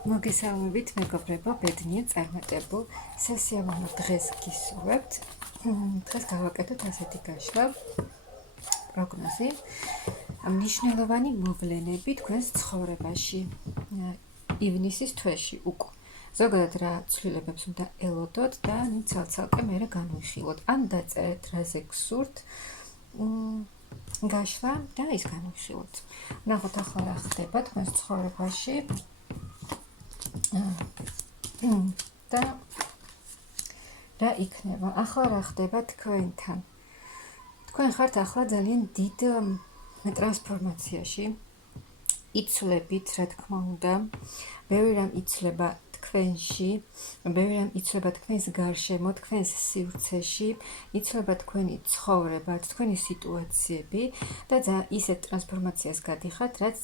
მოგესალმებით, მეგობრებო, ბედნიერ წარმატებულ სასიამოვნო დღეს გისურვებთ. დღეს გავაკეთოთ ასეთი გაშლა პროგნოზი. მნიშვნელოვანი მოვლენები თქვენს ცხოვრებაში ივნისის თვეში უკვე. ზოგადად რა ცვლილებებს უნდა ელოდოთ და ცალ-ცალკე მერე განვიხილოთ. ან დაწერეთ რაზე გსურთ გაშლა და ის განვიხილოთ. ნახოთ ახლა რა ხდება თქვენს ცხოვრებაში. და რა იქნება? ახლა რა ხდება თქვენთან? თქვენ ხართ ახლა ძალიან დიდ ტრანსფორმაციაში. იცვლებით, რა თქმა უნდა. ბევრი რამ იცვლება თქვენში, ბევრი რამ იცვლება თქვენს გარშემო, თქვენს სივრცეში, იცვლება თქვენი ცხოვრება, თქვენი სიტუაციები და ისეთ ტრანსფორმაციას გადიხართ, რაც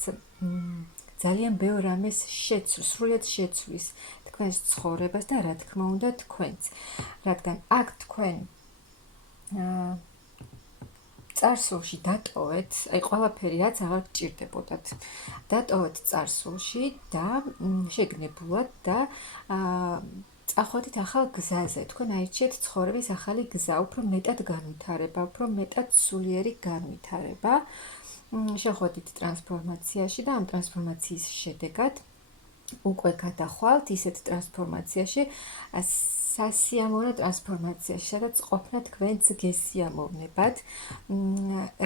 ძალიან ბევრ რამეს სრულიად შეცვლის თქვენს ცხოვრებას და რა თქმა უნდა თქვენც. რადგან აქ თქვენ წარსულში დატოვეთ, აი ყველაფერი რაც აღარ გჭირდებოდათ. დატოვეთ წარსულში და შეგნებულად და წახვედით ახალ გზაზე. თქვენ აირჩიეთ ცხოვრების ახალი გზა, უფრო მეტად განვითარება, უფრო მეტად სულიერი განვითარება. შეხვედით ტრანსფორმაციაში და ამ ტრანსფორმაციის შედეგად უკვე გადახვალთ ისეთ ტრანსფორმაციაში, სასიამოვნო ტრანსფორმაციაში, სადაც ყოფნა თქვენც გესიამოვნებათ,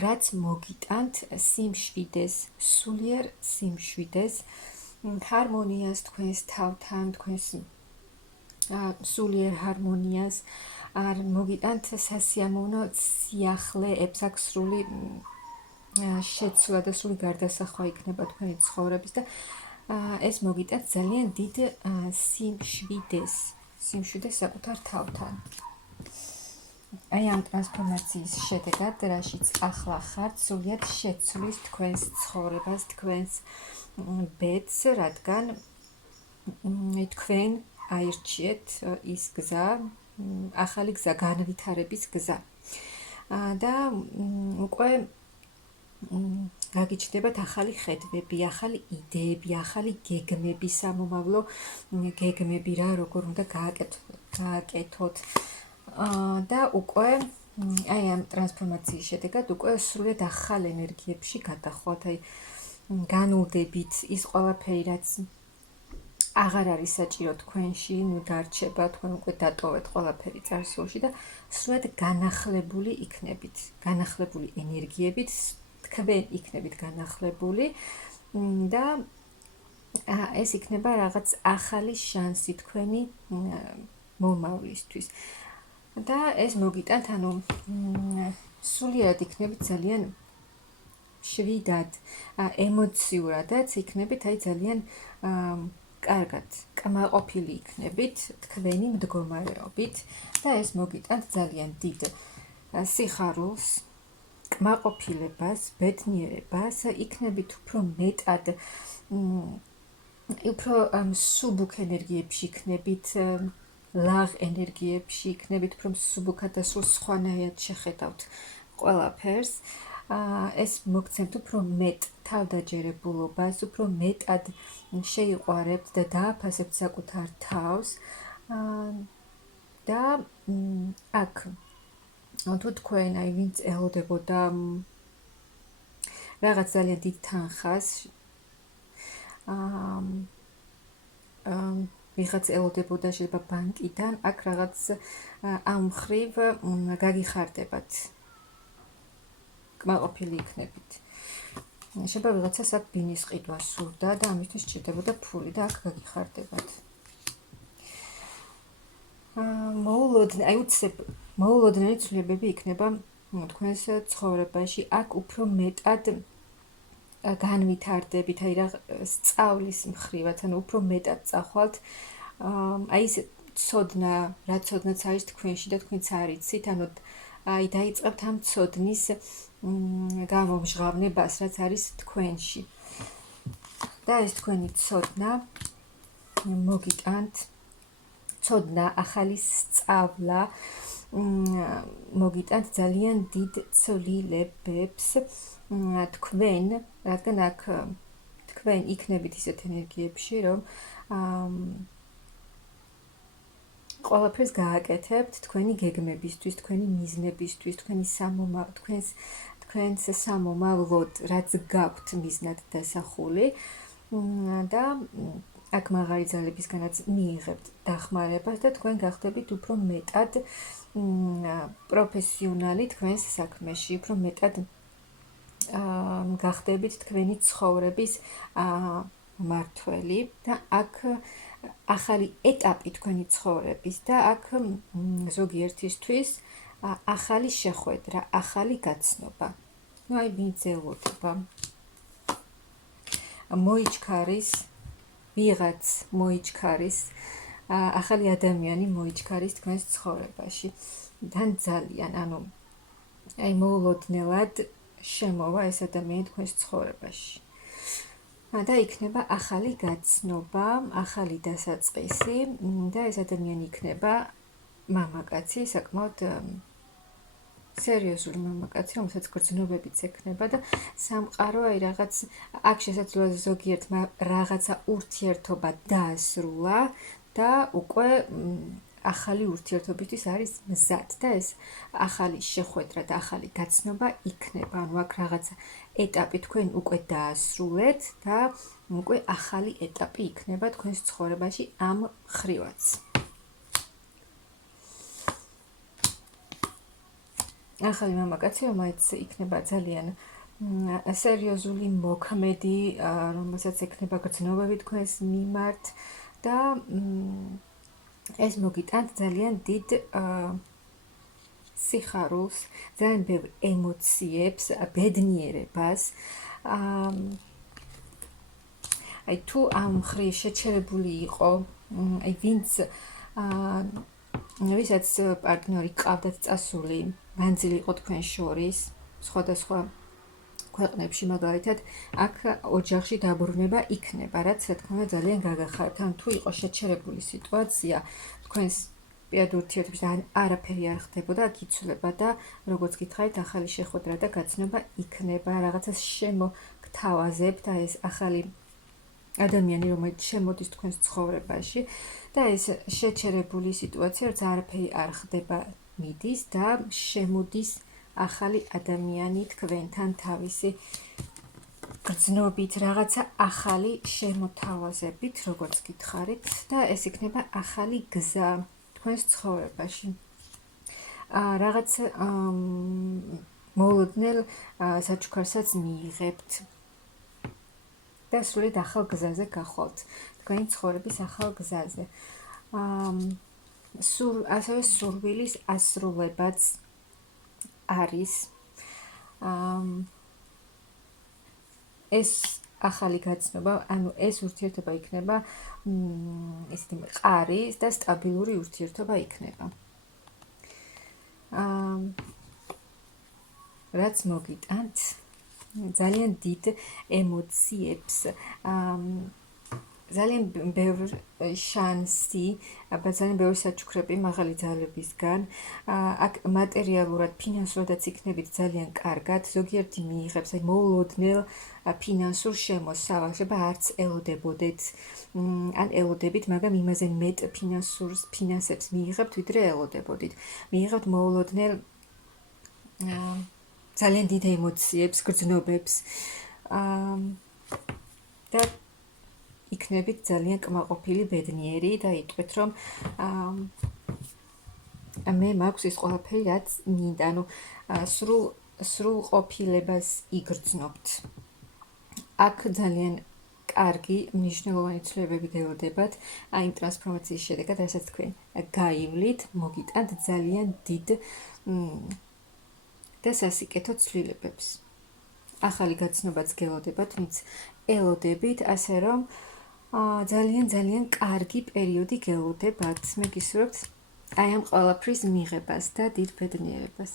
რაც მოგიტანთ სიმშვიდეს, სულიერ სიმშვიდეს, ჰარმონიას თქვენს თავთან, თქვენს სულიერ ჰარმონიას, მოგიტანთ სასიამოვნო სიახლეებს, აქ სრული შეცვლა და სრული გარდასახვა იქნება თქვენი ცხოვრების და ეს მოგიტანთ ძალიან დიდ სიმშვიდეს საკუთარ თავთან. აი ამ ტრანსფორმაციის შედეგად, რაშიც ახლა ხართ, სრულად შეცვლის თქვენს ცხოვრებას, თქვენს ბედს, რადგან თქვენ აირჩიეთ ის გზა, ახალი გზა, განვითარების გზა. და უკვე გაგიჩნდებათ ახალი ხედვები, ახალი იდეები, ახალი გეგმები, სამომავლო გეგმები, რა როგორ უნდა გააკეთოთ. და უკვე აი ამ ტრანსფორმაციის შედეგად უკვე სრულად ახალ ენერგიებში გადახვალთ, აი განულდებით ის ყველაფერი, რაც აღარ არის საჭირო თქვენში, დარჩება, თქვენ უკვე დატოვეთ ყველაფერი წარსულში და სრულად განახლებული იქნებით, განახლებული ენერგიებით, თქვენ იქნებით განახლებული და ეს იქნება რაღაც ახალი შანსი თქვენი მომავლისთვის. და ეს მოგიტანთ, ანუ სულიერად იქნებით ძალიან შვიდად, ემოციურადაც იქნებით, აი ძალიან კარგად, კმაყოფილი იქნებით თქვენი მდგომარეობით და ეს მოგიტანთ ძალიან დიდ სიხარულს, კმაყოფილებას, ბედნიერებას, იქნებით უფრო მეტად, უფრო სუბუქ ენერგიებში იქნებით, ლაღ ენერგიებში იქნებით, უფრო სუბუქად და სულ სხვანაირად შეხედავთ ყველაფერს. ეს მოგცემთ უფრო მეტ თავდაჯერებულობას, უფრო მეტად შეიყვარებთ და დააფასებთ საკუთარ თავს და აქ თუ თქვენ აი ვინც ელოდებოდა რაღაც ძალიან დიდ თანხას, ვიღაც ელოდებოდა შეიძლება ბანკიდან, აქ რაღაც ამ მხრივ გაგიხარდებათ, კმაყოფილი იქნებით. შეიძლება ვიღაცას აქ ბინის ყიდვა სურდა და ამისთვის სჭირდებოდა ფული და აქ გაგიხარდებათ. მოულოდნელი ცვლილებები იქნება თქვენს ცხოვრებაში, აქ უფრო მეტად განვითარდებით, აი რა სწავლის მხრივაც, ანუ უფრო მეტად წახვალთ, აი ეს ცოდნა, რა ცოდნაც არის თქვენში და თქვენც არიცით, ანუ აი დაიწყებთ ამ ცოდნის გამომჟღავნებას, რაც არის თქვენში. და ეს თქვენი ცოდნა მოგიტანთ, ცოდნა, ახალი სწავლა, მოგიტანთ ძალიან დიდ ცვლილებებს თქვენ, რადგან აქ თქვენ იქნებით ისეთ ენერგიებში, რომ ყველაფერს გააკეთებთ თქვენი გეგმებისთვის, თქვენი მიზნებისთვის, თქვენს სამომავლოდ, რაც გაქვთ მიზნად დასახული და აქ მაღალი ძალებისგანაც მიიღებთ დახმარებას და თქვენ გახდებით უფრო მეტად პროფესიონალი თქვენს საქმეში, უფრო მეტად გახდებით თქვენი ცხოვრების მართველი და აქ ახალი ეტაპი თქვენი ცხოვრების და აქ ზოგიერთისთვის ახალი შეხვედრა, ახალი გაცნობა. აი მიძელოდება. მოიჩქარის ვიღაც მოიჩქარის ახალი ადამიანი მოიჩქარის თქვენს ცხოვრებაში. თან ძალიან, აი მოულოდნელად შემოვა ეს ადამიანი თქვენს ცხოვრებაში. და იქნება ახალი გაცნობა, ახალი დასაწყისი და ეს ადამიანი იქნება მამაკაცი, საკმაოდ სერიოზული მამაკაცი, რომელსაც გრძნობებიც ექნება და სამყარო აი რაღაც აქ შესაძლოა ზოგიერთმა რაღაცა ურთიერთობა დაასრულა და უკვე ახალი ურთიერთობისთვის არის მზად და ეს ახალი შეხვედრა და ახალი გაცნობა იქნება. ანუ აქ რაღაცა ეტაპი თქვენ უკვე დაასრულეთ და უკვე ახალი ეტაპი იქნება თქვენს ცხოვრებაში ამ მხრივაც. ახალი მამაკაცი, რომელიც იქნება ძალიან სერიოზული, მოქმედი, რომელსაც ექნება გრძნობები თქვენს მიმართ და ეს მოგიტანთ ძალიან დიდ სიხარულს, ძალიან ბევრ ემოციებს, ბედნიერებას. აი თუ ამ მხრივ შეჩერებული იყო, აი ვისაც პარტნიორი ყავდათ წასული, მანძილი იყო თქვენ შორის, სხვადასხვა ქვეყნებში მაგალითად, აქ ოჯახში დაბრუნება იქნება, რაც რა თქმა უნდა ძალიან გაგახართ. ან თუ იყო შეჩერებული სიტუაცია, თქვენს პირად ურთიერთობებში და არაფერი არ ხდებოდა, აქ იცვლება და როგორც გითხარით, ახალი შეხვედრა და გაცნობა იქნება, რაღაცას შემოგთავაზებთ, აი ეს ახალი ადამიანი, რომელიც შემოდის თქვენს ცხოვრებაში და ეს შეჩერებული სიტუაცია, რაც არაფერი არ ხდება, მიდის და შემოდის ახალი ადამიანი თქვენთან თავისი გრძნობით, რაღაცა ახალი შემოთავაზებით, როგორც გითხარით და ეს იქნება ახალი გზა თქვენს ცხოვრებაში. რაღაც მოულოდნელ საჩუქარსაც მიიღებთ და სრულად ახალ გზაზე გახვალთ, თქვენი ცხოვრების ახალ გზაზე. ასევე სურვილის ასრულებაც არის. ეს ახალი გაცნობა, ანუ ეს ურთიერთობა იქნება ესეთი მყარი და სტაბილური ურთიერთობა იქნება. რაც მოგიტანთ ძალიან დიდ ემოციებს, ძალიან ბევრ შანსი, ძალიან ბევრი საჩუქრები მაღალი ძალებისგან. აქ მატერიალურად, ფინანსურადაც იქნებით ძალიან კარგად, ზოგიერთი მიიღებს აი მოულოდნელ ფინანსურ შემოსავალს, შეიძლება არც ელოდებოდეთ, ან ელოდებით, მაგრამ იმაზე მეტ ფინანსებს მიიღებთ, ვიდრე ელოდებოდით. მიიღებთ მოულოდნელ ძალიან დიდ ემოციებს, გრძნობებს და იქნებით ძალიან კმაყოფილი, ბედნიერი და იტყვით, რომ მე მაქვს ის ყველაფერი, რაც მინდა, ანუ სრულ ყოფილებას იგრძნობთ. აქ ძალიან კარგი, მნიშვნელოვანი ცვლილებები გელოდებათ, აი იმ ტრანსფორმაციის შედეგად, რასაც თქვენ გაივლით, მოგიტანთ ძალიან დიდ და სასიკეთო ცვლილებებს. ახალი გაცნობაც გელოდებათ, ვინც ელოდებით, ასე რომ ძალიან კარგი პერიოდი გელოდებათ. მე გისურვებთ აი ამ ყველაფრის მიღებას და დიდ ბედნიერებას.